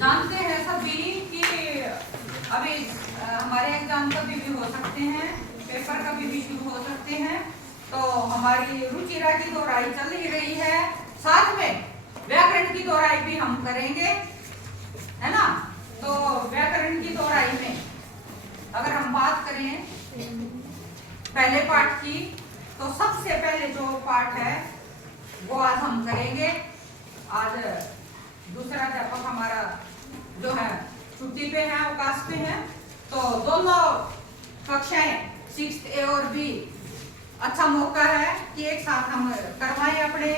जानते हैं सभी कि अभी हमारे एग्जाम कभी भी हो सकते हैं, पेपर कभी भी शुरू हो सकते हैं। तो हमारी रुचिरा की दोहराई चल ही रही है, साथ में व्याकरण की दोहराई भी हम करेंगे, है ना। तो व्याकरण की दोहराई में अगर हम बात करें पहले पाठ की, तो सबसे पहले जो पाठ है वो आज हम करेंगे। आज दूसरा अध्यापक हमारा जो है छुट्टी पे है, अवकाश पे है, तो दोनों कक्षाएं 6th A और B अच्छा मौका है कि एक साथ हम करवाएं अपने,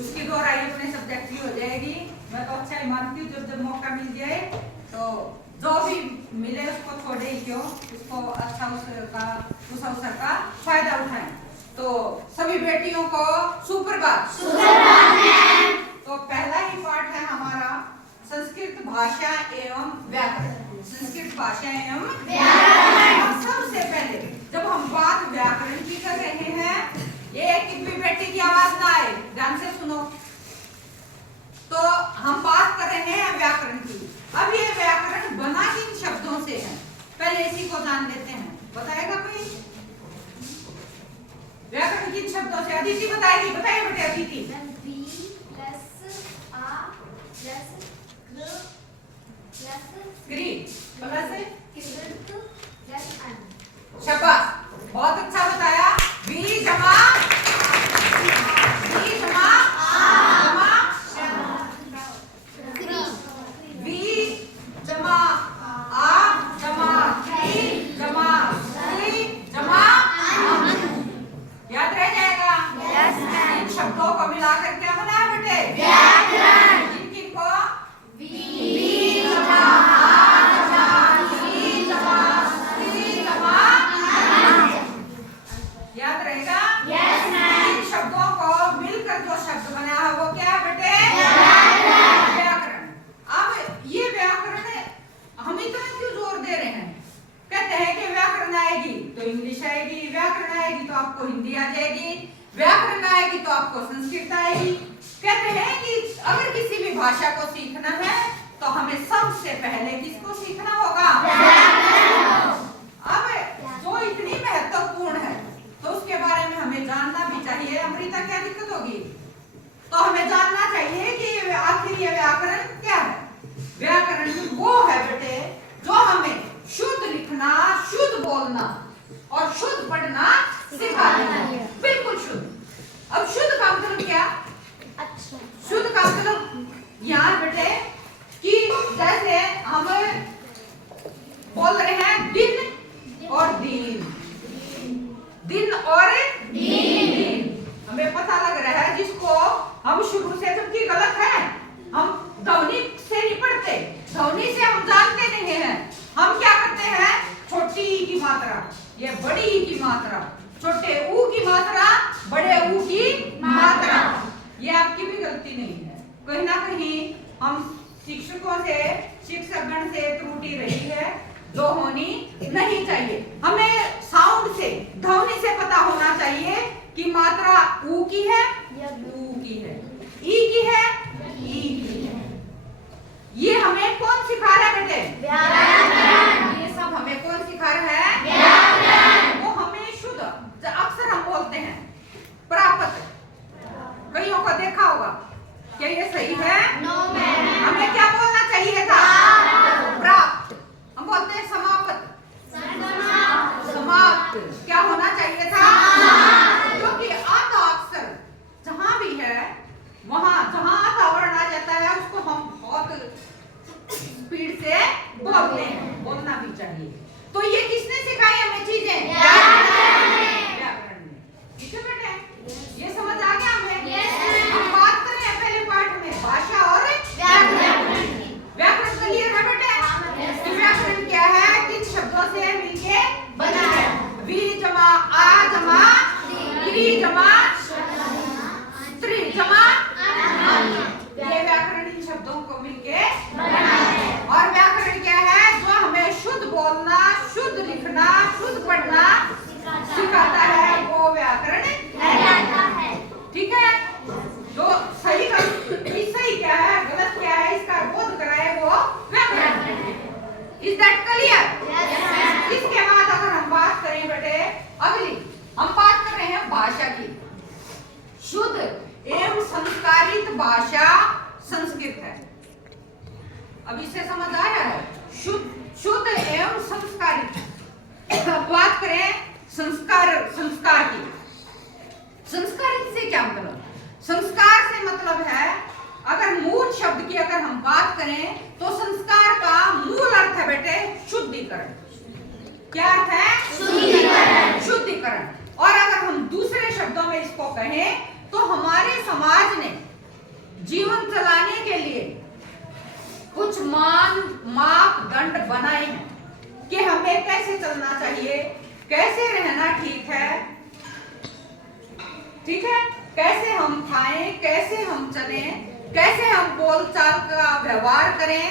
उसकी दोहराई अपने सब्जेक्ट की हो जाएगी। मैं तो अच्छा ही मानती हूँ, जब मौका मिल जाए तो जो भी मिले उसको छोड़े ही क्यों, उसको अच्छा उस अवसर का फायदा उठाएं। तो सभी बेटियों को सुप्रभात। तो पहला ही पाठ है हमारा संस्कृत भाषा एवं व्याकरण। संस्कृत भाषा एवं व्याकरण। सबसे पहले जब हम बात व्याकरण की कर रहे हैं, एक भी बेटी की आवाज ना आए, ध्यान से सुनो। तो हम बात कर रहे हैं व्याकरण की। अब ये व्याकरण बना किन शब्दों से है, पहले इसी को जान लेते हैं। बताएगा कोई व्याकरण किन शब्दों से? अदिति बताएगी, बताइए बेटे अदिति। शाबाश, बहुत अच्छा बताया। वी जमा आपको हिंदी आ जाएगी, व्याकरण आएगी तो आपको संस्कृत आएगी। कहते हैं कि अगर किसी भी भाषा को सीखना है तो हमें सबसे पहले किसको सीखना होगा? अब जो इतनी महत्वपूर्ण है तो उसके बारे में हमें जानना भी चाहिए। अमृता, क्या दिक्कत होगी? तो हमें जानना चाहिए कि आखिर ये व्याकरण क्या है। व्याकरण वो है बेटे जो हमें शुद्ध लिखना, शुद्ध बोलना और शुद्ध पढ़ना सिखाते हैं। बिल्कुल शुद्ध। अब शुद्ध का मतलब क्या? अच्छा, शुद्ध का मतलब यहाँ बेटे कि जैसे हम बोल रहे हैं दिन और दीन, दिन और दीन, हमें पता लग रहा है जिसको हम शुरू से, जबकि गलत है, हम ध्वनि से नहीं पढ़ते, ध्वनि से हम जानते नहीं हैं। हम क्या करते हैं? छोटी ई की मात्रा, ये बड़ी ई की मात्रा, छोटे ऊ की मात्रा, बड़े ऊ की मात्रा, ये आपकी भी गलती नहीं है। कहीं ना कहीं हम शिक्षकों से, शिक्षकगण से त्रुटि रही है जो होनी नहीं चाहिए। हमें साउंड से, ध्वनि से पता होना चाहिए कि मात्रा ऊ की है, ऊ की है, ई की है, ई की है। ये हमें कौन सिखा रहा है बेटे? व्याकरण। ये सब हमें कौन सिखा रहा है? व्याकरण। वो हमें शुद्ध, अक्सर हम बोलते हैं प्राप्त, कईयों को देखा होगा, क्या ये सही है? हमें क्या बोलना चाहिए था? प्राप्त। हम बोलते हैं समाप्त, समाप्त। क्या होना चाहिए था? क्योंकि आधा अक्षर जहां भी है, वहां जहां आधा वर्ण आ जाता है उसको हम बहुत स्पीड से बोलते हैं, बोलना भी चाहिए। तो ये किसने सिखाई हमें चीजें? व्याकरण ने। ठीक है बेटे, ये समझ आ गया हमें? हम बात कर रहे हैं पहले पाठ में भाषा और व्याकरण। व्याकरण क्लियर है बेटे? व्याकरण क्या है? किन शब्दों से मिलके बना है? वी जमा आ जमा एवं संस्कारित भाषा संस्कृत है। अब इससे समझ आ रहा है, शुद्ध एवं संस्कारित। अब बात करें संस्कार की। संस्कारित से क्या मतलब? संस्कार से मतलब है, अगर मूल शब्द की अगर हम बात करें तो संस्कार का मूल अर्थ है बेटे शुद्धिकरण। क्या अर्थ है? शुद्धिकरण। शुद्धिकरण। और अगर हम दूसरे शब्दों में इसको कहें तो हमारे समाज ने जीवन चलाने के लिए कुछ मापदंड बनाए हैं कि हमें कैसे चलना चाहिए, कैसे रहना ठीक है, ठीक है, कैसे हम खाएं, कैसे हम चलें, कैसे हम बोलचाल का व्यवहार करें,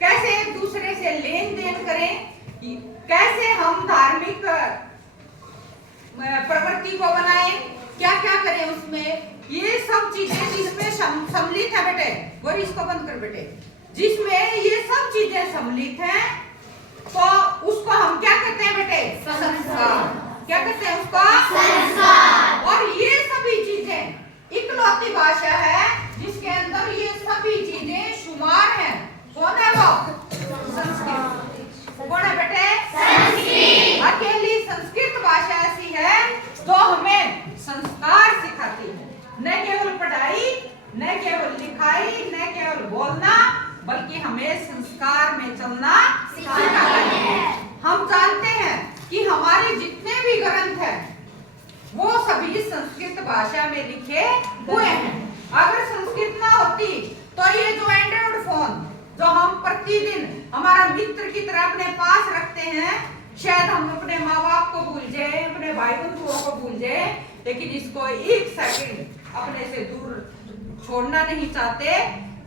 कैसे एक दूसरे से लेन देन करें, कैसे हम धार्मिक प्रवृत्ति को बनाएं, क्या क्या करें उसमें, ये सब चीजें जिसमें सम्मिलित है बेटे, और इसको बंद कर बेटे, जिसमें ये सब चीजें सम्मिलित हैं तो उसको हम क्या कहते हैं बेटे? संस्कार। क्या कहते हैं उसको? संस्कार। और ये सभी चीजें इकलौती भाषा है जिसके अंदर ये सभी चीजें शुमार हैं। कौन है वो? संस्कृत। कौन है बेटे? संस्कृत। अकेली संस्कृत भाषा ऐसी है जो हमें संस्कार सिखाती है, न केवल पढ़ाई, न केवल लिखाई, न केवल बोलना, बल्कि हमें संस्कार में चलना सिखाती है। हम जानते हैं कि हमारे जितने भी ग्रंथ हैं वो सभी संस्कृत भाषा में लिखे हुए हैं। अगर संस्कृत ना होती तो ये जो एंड्रॉइड फोन जो हम प्रतिदिन हमारा मित्र की तरह अपने पास रखते हैं, शायद हम अपने माँ बाप को भूल जाए, अपने भाई बंधुओं को भूल जाए, लेकिन इसको एक सेकंड अपने से दूर छोड़ना नहीं चाहते।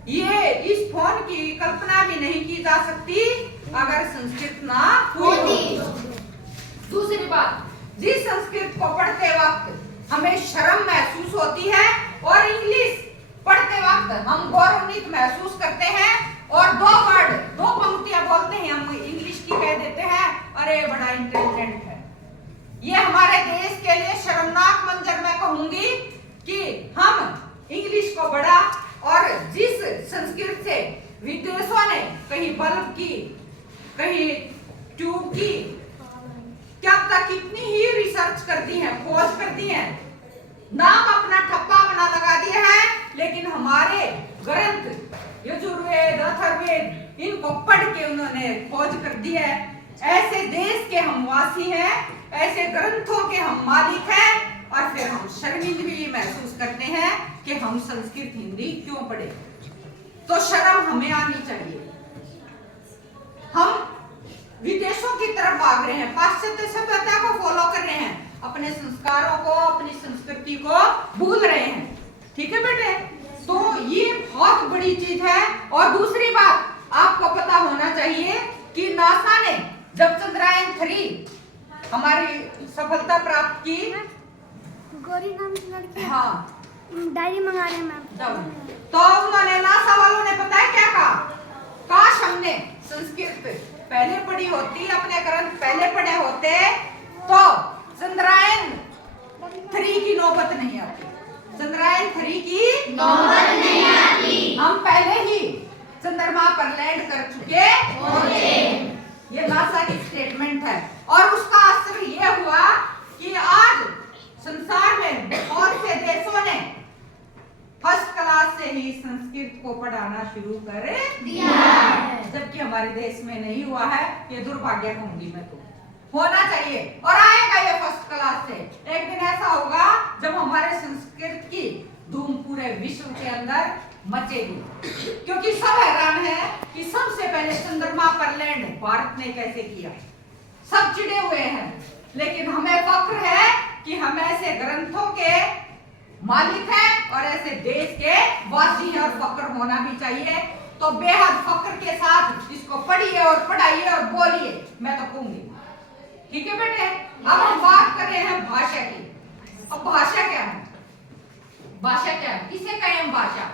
ये इस फोन की कल्पना भी नहीं की जा सकती अगर संस्कृत ना होती। दूसरी बात, जिस संस्कृत को पढ़ते वक्त हमें शर्म महसूस होती है और इंग्लिश पढ़ते वक्त हम गौरवान्वित महसूस करते हैं और दो पंक्तियां बोलते हैं, हम इंग्लिश की कह देते हैं, अरे बड़ा इंटेलिजेंट है। ये हमारे देश के लिए शर्मनाक मंजर मैं कहूंगी कि हम इंग्लिश को बड़ा, और जिस संस्कृत से विदेशों ने कहीं बल्ब की, कहीं ट्यूब की, क्या तक कितनी ही रिसर्च कर दी है, खोज कर दी है, नाम अपना ठप्पा बना लगा दिया है, लेकिन हमारे ग्रंथ यजुर्वेद, अथर्ववेद, इनको पढ़ के उन्होंने खोज कर दी है। ऐसे देश के हम वासी हैं, ऐसे ग्रंथों के हम मालिक हैं, और फिर हम शर्मिंदगी महसूस करते हैं कि हम संस्कृत हिंदी क्यों पढ़े। तो शर्म हमें आनी चाहिए। हम विदेशों की तरफ भाग रहे हैं, पाश्चात्य सभ्यता को फॉलो कर रहे हैं, अपने संस्कारों को, अपनी संस्कृति को भूल रहे हैं। ठीक है बेटे, तो ये बहुत बड़ी चीज है। और दूसरी बात आपको पता होना चाहिए कि नासा ने जब चंद्रयान 3 हमारी सफलता प्राप्त की, गौरी नाम की लड़की, हाँ, डायरी मंगा रहे हैं मैम, तो उन्होंने नासा वालों ने पता है क्या कहा? काश हमने संस्कृत पहले पढ़ी होती, अपने ग्रंथ पहले पढ़े होते तो चंद्रयान 3 की नौबत नहीं आती। चंद्रयान 3 की नौबत नहीं आती। हम पहले ही चंद्रमा पर लैंड कर चुके होते। ये नासा की स्टेटमेंट है। और उसका असर ये हुआ कि आज संसार में बहुत से देशों ने फर्स्ट क्लास से ही संस्कृत को पढ़ाना शुरू कर दिया है, जबकि हमारे देश में नहीं हुआ है। ये दुर्भाग्य कहूंगी मैं तो। होना चाहिए और आएगा ये फर्स्ट क्लास से। एक दिन ऐसा होगा जब हमारे संस्कृत की धूम पूरे विश्व के अंदर मचेगी, क्योंकि सब हैरान है कि सबसे पहले चंद्रमा पर लैंड भारत ने कैसे किया। सब चिढ़े हुए हैं, लेकिन हमें फक्र है कि हम ऐसे ग्रंथों के मालिक हैं और ऐसे देश के वासी हैं, और फक्र होना भी चाहिए। तो बेहद फक्र के साथ इसको पढ़िए और पढ़ाइए और बोलिए, मैं तो कहूंगी। ठीक है बेटे, अब हम बात कर रहे हैं भाषा की। अब भाषा क्या है? भाषा क्या है? किसे कहें हम भाषा?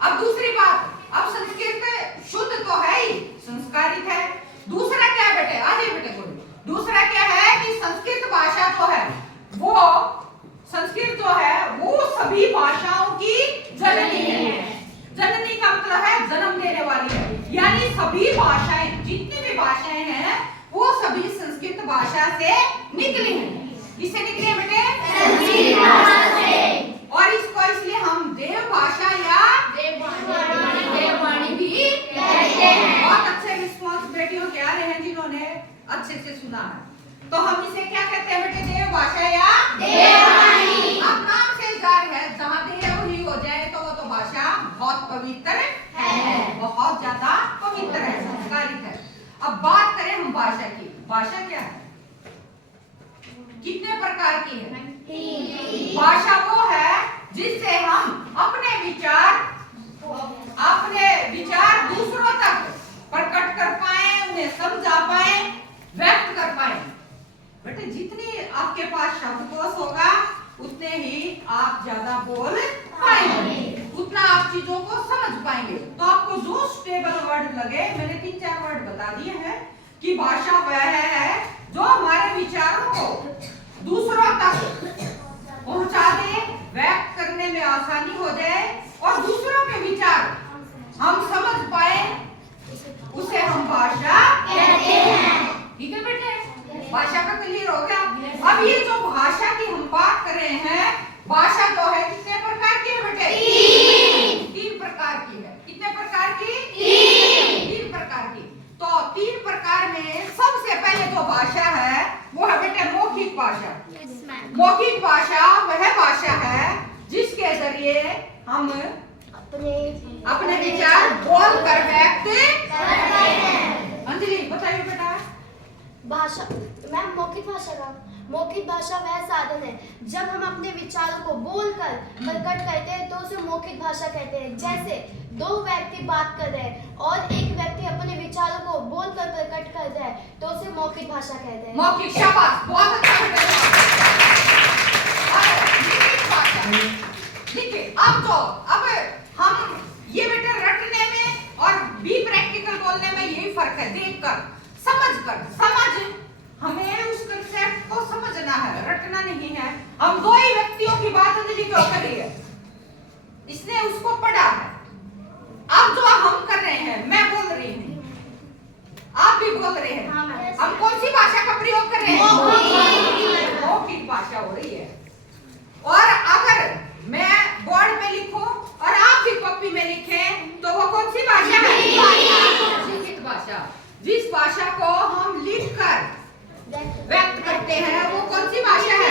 अब दूसरी बात, अब संस्कृत शुद्ध तो है ही, संस्कारित है। दूसरा क्या है बेटे? आ जाइए बेटे बोलो। दूसरा क्या है कि संस्कृत भाषा जो है वो, संस्कृत जो है वो सभी भाषाओं की सुना है। तो हम इसे क्या कहते हैं बेटे? देव भाषा या देववाणी। अब नाम से जाहिर है, जहाँ देव ही हो जाए तो वो तो भाषा बहुत पवित्र है, बहुत ज्यादा पवित्र है, संस्कारित है। अब बात करें हम भाषा की। भाषा क्या है? कितने प्रकार की है? भाषा वो है जिससे हम अपने विचार दूसरों तक प्रकट कर पाए, उन्हें समझा पाए, व्यक्त कर पाए। बेटे जितनी आपके पास शब्दकोश होगा उतने ही आप ज्यादा बोल पाएंगे, उतना आप चीजों को समझ पाएंगे। तो आपको जो स्टेबल वर्ड लगे, मैंने 3-4 वर्ड बता दिए हैं कि भाषा वह है जो हमारे विचारों को दूसरों तक पहुंचा दे, व्यक्त करने में आसानी हो जाए और दूसरों के विचार हम समझ पाए, उसे हम भाषा कहते हैं। ठीक है बेटे, भाषा का क्लियर हो गया। अब ये जो भाषा की हम बात कर रहे हैं, भाषा जो है कितने प्रकार की है बेटे? 3 प्रकार की है। कितने प्रकार की? 3 प्रकार की। तो 3 प्रकार में सबसे पहले जो भाषा है वो है बेटे मौखिक भाषा। मौखिक भाषा वह भाषा है जिसके जरिए हम अपने विचार बोल कर व्यक्त करते हैं। अंजलि बताइए बेटा। भाषा मैम, मौखिक भाषा वह साधन है जब हम अपने विचारों को बोलकर प्रकट करते हैं तो उसे मौखिक भाषा कहते हैं। जैसे 2 व्यक्ति बात कर रहे हैं और एक व्यक्ति अपने विचारों को बोलकर प्रकट कर रहा है तो उसे मौखिक भाषा कहते हैं। मौखिक, शाबाश, बहुत अच्छा बेटा। देखिए अब हम ये बेटे रटने में और बी प्रैक्टिकल बोलने में यही फर्क है। देखकर, समझ हमें उस कंसेप्ट को समझना है, रटना नहीं है। हम 2 ही व्यक्तियों की बात अंजलि क्यों कर रही है? इसने उसको पढ़ा है। अब जो हम कर रहे हैं, मैं बोल रही हूँ, आप भी बोल रहे हैं, हम कौन सी भाषा का प्रयोग कर रहे हैं? मौखिक भाषा हो रही है। और अगर मैं बोर्ड पे लिखूं और आप भी कॉपी में लिखें तो वो कौन सी भाषा है? लिखित भाषा। जिस भाषा को हम लिखकर व्यक्त करते हैं वो कौन सी भाषा है?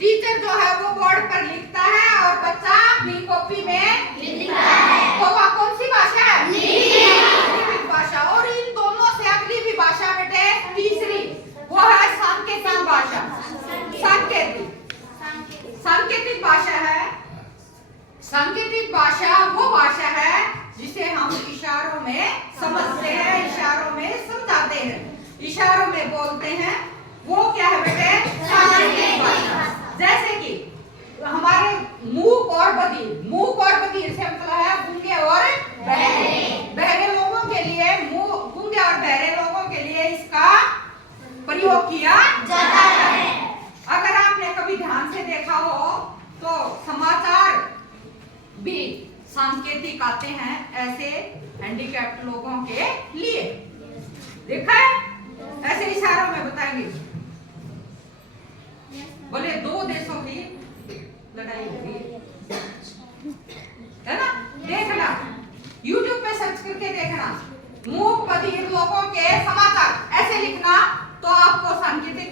टीचर जो है वो बोर्ड पर लिखता है और बच्चा भी कॉपी में लिखता है, तो वह कौन सी भाषा है? लिखित भाषा। और इन दोनों से अगली भी भाषा बेटे तीसरी, वो है सांकेतिक भाषा। सांकेतिक भाषा है। सांकेतिक भाषा वो भाषा है जिसे हम इशारों में समझते हैं, इशारों में समझाते हैं, इशारों में बोलते हैं। वो क्या है बेटे? सांकेतिक भाषा। जैसे कि हमारे मूक और बधिर से मतलब है गूंगे और बहरे लोगों के लिए, गूंगे और बहरे लोगों के लिए इसका प्रयोग किया जाता है। अगर आपने कभी ध्यान से देखा हो तो समाचार भी सांकेतिक आते हैं ऐसे हैंडीकैप्ड लोगों के लिए। देखा है? ऐसे इशारों में बताएंगे। बोले 2 देशों की लड़ाई होगी, है ना? देखना, YouTube पे सर्च करके देखना, मूक बधिर लोगों के समाचार ऐसे लिखना तो आपको सांकेतिक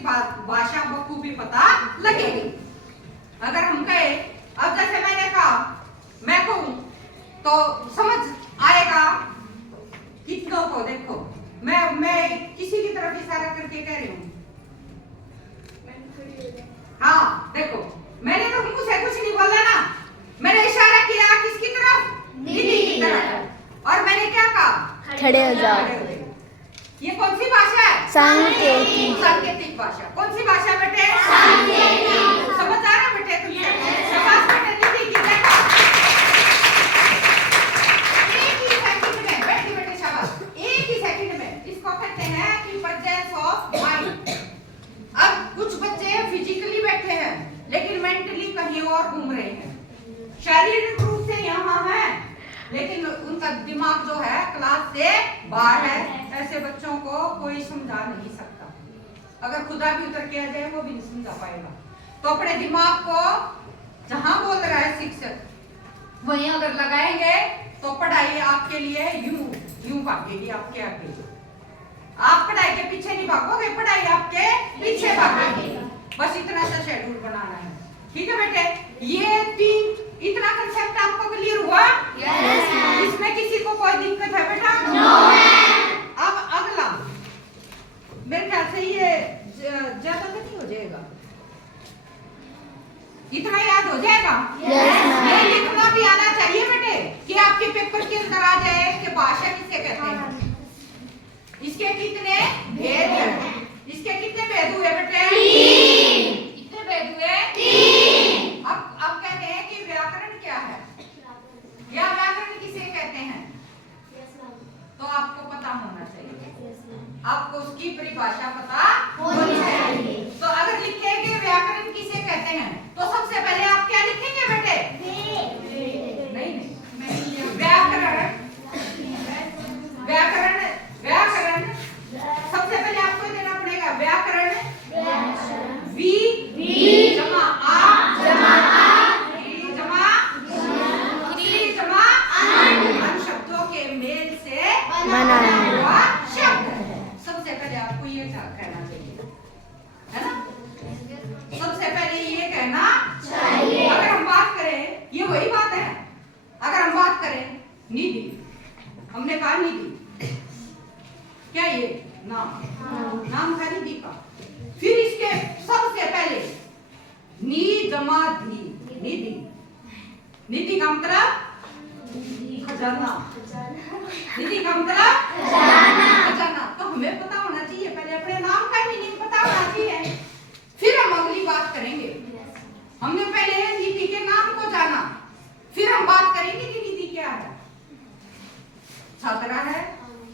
भाषा बखूबी पता लगेगी। अगर हम कहे, अब जैसे मैंने कहा, मैं कहूं तो समझ आएगा कितनों को। देखो मैं किसी की तरफ इशारा करके कह रही हूँ। हाँ देखो, मैंने तो मुंह से कुछ नहीं बोला ना, मैंने इशारा किया किसकी तरफ? दीदी की तरफ। और मैंने क्या कहा? खड़े हो जाओ। ये कौन सी भाषा है? सांकेतिक भाषा। कौन सी भाषा बेटे? सांकेतिक। समझ आ रहा बेटे तुमसे? शाबाश बेटे, दीदी की देखो। एक ही सेकंड में बैठी बेटे, शाबाश। एक ही सेकंड में इसको कहते हैं कि प्रेजेंस ऑफ माइंड। अब कुछ बच्चे फिजिकली बैठे हैं लेकिन मेंटली कहीं और घूम रहे हैं। शारीरिक रूप से यहाँ है लेकिन उनका दिमाग जो है क्लास से बाहर है। ऐसे बच्चों को कोई समझा नहीं सकता। अगर खुदा भी उतर के आ जाए वो भी नहीं समझा पाएगा। तो अपने दिमाग को जहां बोल रहा है शिक्षक वहीं अगर लगाएंगे तो पढ़ाई आपके लिए यूं भागेगी आपके आगे। आप पढ़ाई के पीछे नहीं भागोगे, पढ़ाई आपके पीछे भागेगी। बस इतना सा शेड्यूल बनाना है, ठीक है बेटे। ये 3 इतना कंसेप्ट आपको क्लियर हुआ? यस। इसमें किसी को कोई दिक्कत है बेटा? No ma'am. अब अगला मेरे ख्याल से ये ज्यादा तो नहीं हो जाएगा, इतना याद हो जाएगा? यस। ये लिखना भी आना चाहिए बेटे कि आपके पेपर के अंदर आ जाए कि भाषा किसे कहते हैं, इसके कितने भेद हैं, इसके कितने भेद हुए बेटे? 3। कितने भेद हुए? 3। अब कहते हैं कि व्याकरण क्या है या व्याकरण किसे कहते हैं, तो आपको पता होना चाहिए, आपको उसकी परिभाषा पता होनी चाहिए। तो अगर लिखेंगे व्याकरण किसे कहते हैं तो सबसे पहले आप क्या लिखेंगे बेटे? नहीं, व्याकरण सबसे पहले आपको देना पड़ेगा व्याकरण वी जमा आ जमा अन शब्दों के मेल से बना हुआ शब्द है। सबसे पहले आपको ये कहना चाहिए, है ना? सबसे पहले ये कहना चाहिए। अगर हम बात करें, ये वही बात है, अगर हम बात करें निधि, हमने कहा निधि क्या, ये नाम था निधि का। फिर इसके सबसे पहले नी जमा धी, निधि का मतलब खजाना, निधि का मतलब खजाना। तो हमें पता होना चाहिए, पहले अपने नाम का मीनिंग पता होना चाहिए, फिर हम अगली बात करेंगे। हमने पहले निधि के नाम को जाना, फिर हम बात करेंगे कि निधि क्या है। छात्रा है,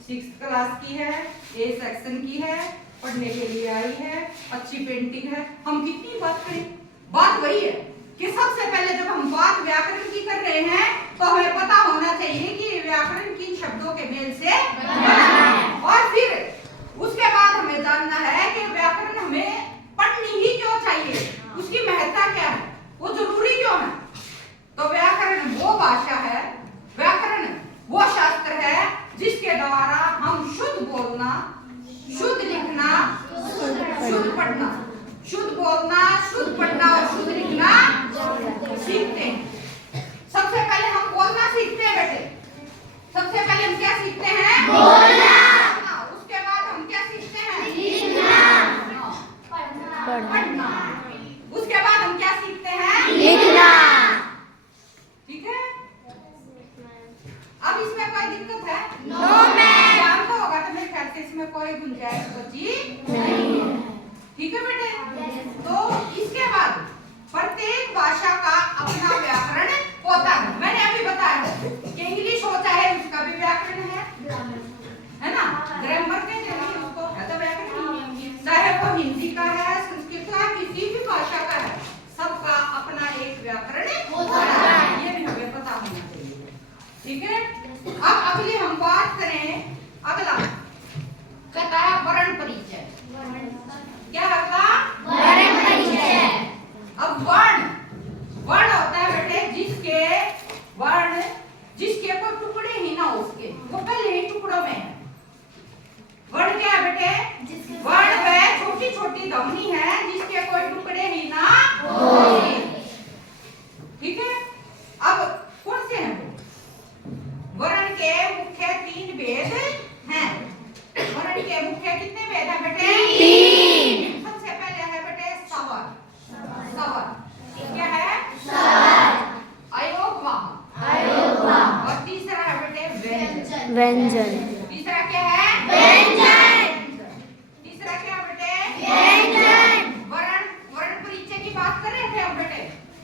6th क्लास की है, A सेक्शन की है, पढ़ने के लिए आई है, अच्छी पेंटिंग है। हम कितनी बात करें, बात वही है कि सबसे पहले जब हम बात व्याकरण की कर रहे हैं तो हमें पता होना चाहिए कि व्याकरण किन शब्दों के मेल से बना है, और फिर उसके बाद हमें जानना है कि व्याकरण हमें पढ़नी ही क्यों चाहिए, उसकी महत्ता क्या है, वो जरूरी क्यों है। तो व्याकरण वो भाषा है, व्याकरण वो शास्त्र है जिसके द्वारा हम शुद्ध बोलना, शुद्ध लिखना, शुद्ध पढ़ना, शुद्ध बोलना, शुद्ध पढ़ना और शुद्ध लिखना सीखते हैं। सबसे पहले हम बोलना सीखते हैं बेटे, सबसे पहले हम क्या सीखते हैं? बोलना। उसके बाद हम क्या सीखते हैं? लिखना, पढ़ना। उसके बाद हम क्या सीखते हैं? लिखना। ठीक है? अब इसमें कोई दिक्कत है? No ma'am. ध्यान तो होगा, तो मेरे ख्याल से इसमें कोई गुंजाइश बची नहीं है, ठीक है बेटे? तो इसके बाद प्रत्येक भाषा का अपना व्याकरण होता है। मैंने अभी बताया कि इंग्लिश होता है, उसका भी व्याकरण है ना? ग्रामर कहते हैं उसको, तो व्याकरण ही है। चाहे वो हिंदी का है, संस्कृत का, किसी भी भाषा का है, सबका अपना एक व्याकरण होता है। ये भी हमें पता होना चाहिए, ठीक है? अब अगली हम बात करें, अगला कहता है वर्ण परिचय। क्या होगा? वर्ण परिचय। अब वर्ण होता है बेटे जिसके कोई टुकड़े ही ना, उसके वो पहले ही टुकड़ों में है। वर्ण क्या है बेटे? वर्ण वह छोटी छोटी ध्वनि है जिसके कोई टुकड़े ही ना हो, ठीक है? अब कौन से हैं वो? वर्ण के मुख्य 3 भेद हैं। वर्ण के मुख्य कितने भेद हैं बेटे? 3। सबसे पहले है बेटे स्वर। क्या है? स्वर। अयोगवाह। और तीसरा है बेटे व्यंजन। तीसरा क्या है? व्यंजन। तीसरा क्या बेटे? व्यंजन। वर्ण परिचय की बात कर रहे थे हम बेटे।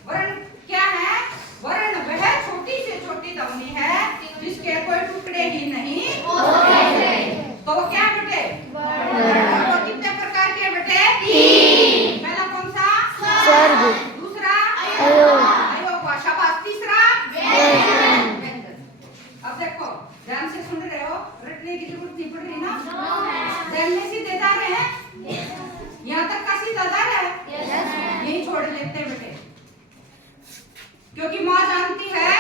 वर्ण क्या है? वर्ण वह छोटी से छोटी ध्वनि है जिसके कोई टुकड़े ही नहीं होते। तो वो क्या बेटे? वो कितने प्रकार के बेटे? 3। पहला कौन सा? स्वर्ग। दूसरा अयोग। शाबाश। तीसरा व्यंजन। अब देखो ध्यान से सुन रहे हो, रटने की जरूरत नहीं पड़ रही ना? ध्यान में सीधे जा रहे हैं, यहाँ तक का सीधा जा रहा है, यही छोड़ लेते हैं बेटे, क्योंकि माँ जानती है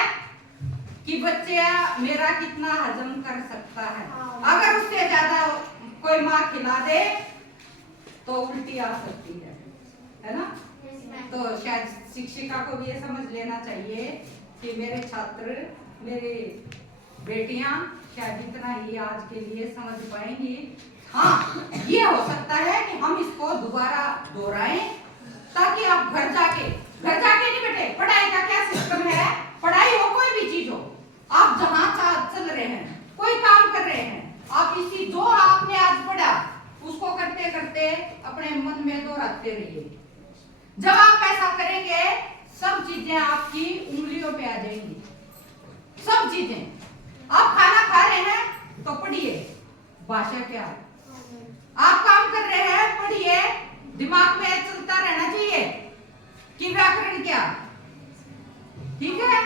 कि बच्चा मेरा कितना हजम कर सकता है। अगर उससे ज्यादा कोई माँ खिला दे तो उल्टी आ सकती है ना? तो शायद शिक्षिका को भी ये समझ लेना चाहिए कि मेरे छात्र, मेरे बेटियां शायद इतना ही आज के लिए समझ पाएंगी। हाँ, ये हो सकता है कि हम इसको दोबारा दोहराएं ताकि आप घर जाके नहीं बेटे, पढ़ाई का क्या सिस्टम है, पढ़ाई हो कोई भी चीज हो, आप जहाँ चल रहे हैं, कोई काम कर रहे हैं, आप इसी जो आपने आज पढ़ा उसको करते करते अपने मन में दोहराते रहिए। जब आप ऐसा करेंगे सब चीजें आपकी उंगलियों पे आ जाएंगी। सब चीजें, आप खाना खा रहे हैं तो पढ़िए भाषा क्या है, आप काम कर रहे हैं पढ़िए, दिमाग में चलता रहना चाहिए कि व्याकरण क्या। ठीक है,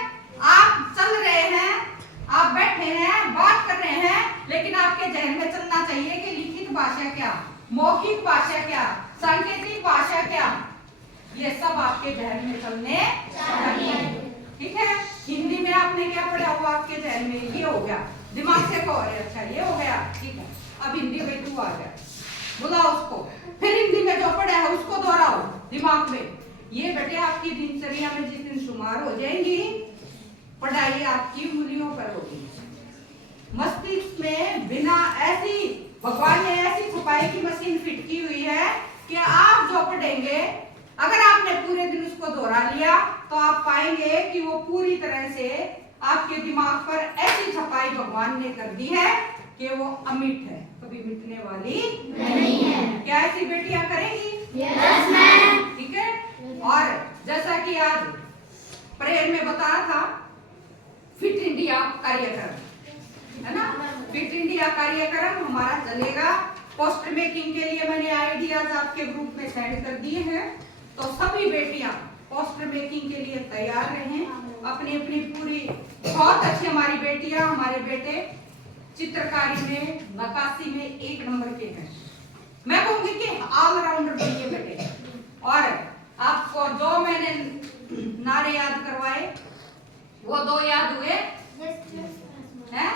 आप चल रहे हैं, आप बैठे हैं, बात कर रहे हैं, लेकिन आपके जहन में चलना चाहिए कि लिखित भाषा क्या, मौखिक भाषा क्या, सांकेतिक भाषा क्या, ये सब आपके जहन में चलने चाहिए। ठीक है, हिंदी में आपने क्या पढ़ा हुआ आपके जहन में, ये हो गया, दिमाग से कहो अरे अच्छा ये हो गया, ठीक है, अब हिंदी में तू आ गया, बुलाओ उसको, फिर हिंदी में जो पढ़ा है उसको दोहराओ दिमाग में। ये बेटे आपकी दिनचर्या में जिस दिन शुमार हो जाएंगी, पढ़ाई आपकी उंगलियों पर होगी। मस्तिष्क में बिना ऐसी, भगवान ने ऐसी छुपाई की मशीन फिट की हुई है कि आप जो पढ़ेंगे, अगर आपने पूरे दिन उसको दोहरा लिया तो आप पाएंगे कि वो पूरी तरह से आपके दिमाग पर ऐसी छपाई भगवान ने कर दी है कि वो अमिट है, कभी मिटने वाली नहीं है। क्या ऐसी बेटियां करेंगी? Yes ma'am. ठीक है, और जैसा कि आज प्रेयर में बताया था, फिट इंडिया कार्यक्रम है ना, फिट इंडिया कार्यक्रम हमारा चलेगा। पोस्टर मेकिंग के लिए मैंने आइडियाज आपके ग्रुप में सेंड कर दिए हैं, तो सभी बेटियां पोस्टर मेकिंग के लिए तैयार रहें, अपनी अपनी पूरी, बहुत अच्छी हमारी बेटियां, हमारे बेटे चित्रकारी में, नक्काशी में 1 नंबर के हैं। मैं कहूंगी कि ऑलराउंडर बनिए बेटे। और आपको जो मैंने नारे याद करवाए वो 2 याद हुए हैं?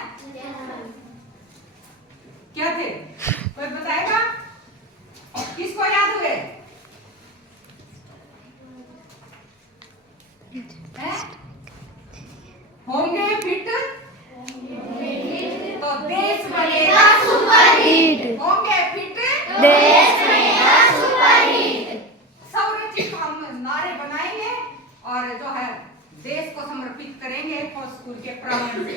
क्या थे, कोई बताएगा? किसको याद हुए? होंगे फिट तो देश बनेगा सुपरहिट, होंगे फिट देश बनेगा सुपरहिट। संरचित हम नारे बनाएंगे और जो है देश को समर्पित करेंगे स्कूल के प्रांगण से।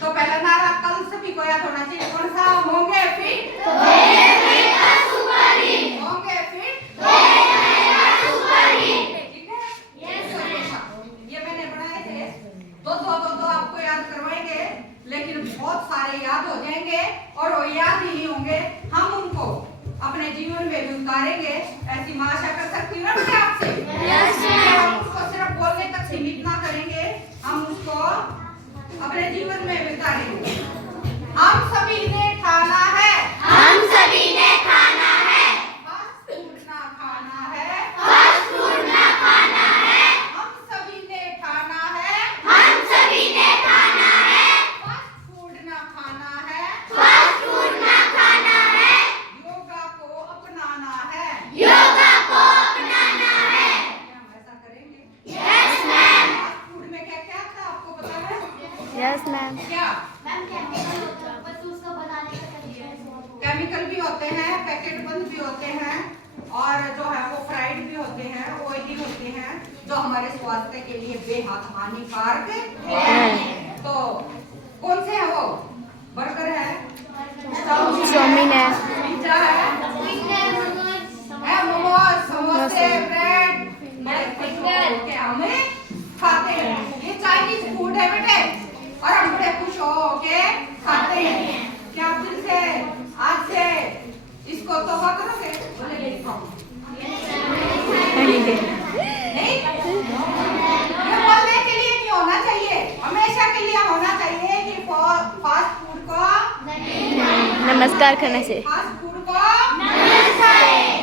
तो पहला नारा कल सभी को याद होना चाहिए, कौन सा? होंगे फिट तो देश बनेगा सुपरहिट, होंगे फिट देश बनेगा सुपरहिट। ठीक है, ये मैंने बनाए थे, दो आपको याद करवाएंगे, लेकिन बहुत सारे याद हो जाएंगे और वो याद ही नहीं होंगे, हम उनको अपने जीवन में भी उतारेंगे। ऐसी मैं आशा कर सकती हूँ ना आपसे। हम उसको सिर्फ बोलने तक सीमित ना करेंगे, हम उसको अपने जीवन में भी उतारेंगे। हम सभी ने खाना है, हम सभी ने खाना है, फास्ट फूड ना खाना है, फास्ट फूड ना खाना है, हम सभी ने खाना है, हम सभी ने खाना है, फास्ट फूड ना खाना है, फास्ट फूड ना खाना है, योगा को अपनाना है, योगा को अपनाना है। क्या हम ऐसा करेंगे? Yes ma'am. फास्ट फूड में क्या क्या था आपको पता है? Yes ma'am. क्या मैम केमिकल होता है, बस उसका बनाने का तरीका है। केमिकल भी होते हैं, पैकेट बंद भी होते हैं, और जो है वो फ्राइड भी होते हैं, ऑयली होते हैं, जो हमारे स्वास्थ्य के लिए बेहद हानिकारक है। तो कौन से है वो? बर्गर है, चाउमीन है, पिज्जा है, मोमोज, समोसे, ब्रेड, के हमें खाते हैं। ये चाइनीज फूड है बेटे, और हम बड़े खुश हो के खाते हैं। क्या आप दिल से आज से इसको तौबा करोगे? बोले नहीं खाऊं। नहीं, ये बोलने के लिए नहीं होना चाहिए, हमेशा के लिए होना चाहिए कि फास्ट फूड को नमस्कार करने से, फास्ट फूड को नमस्कार।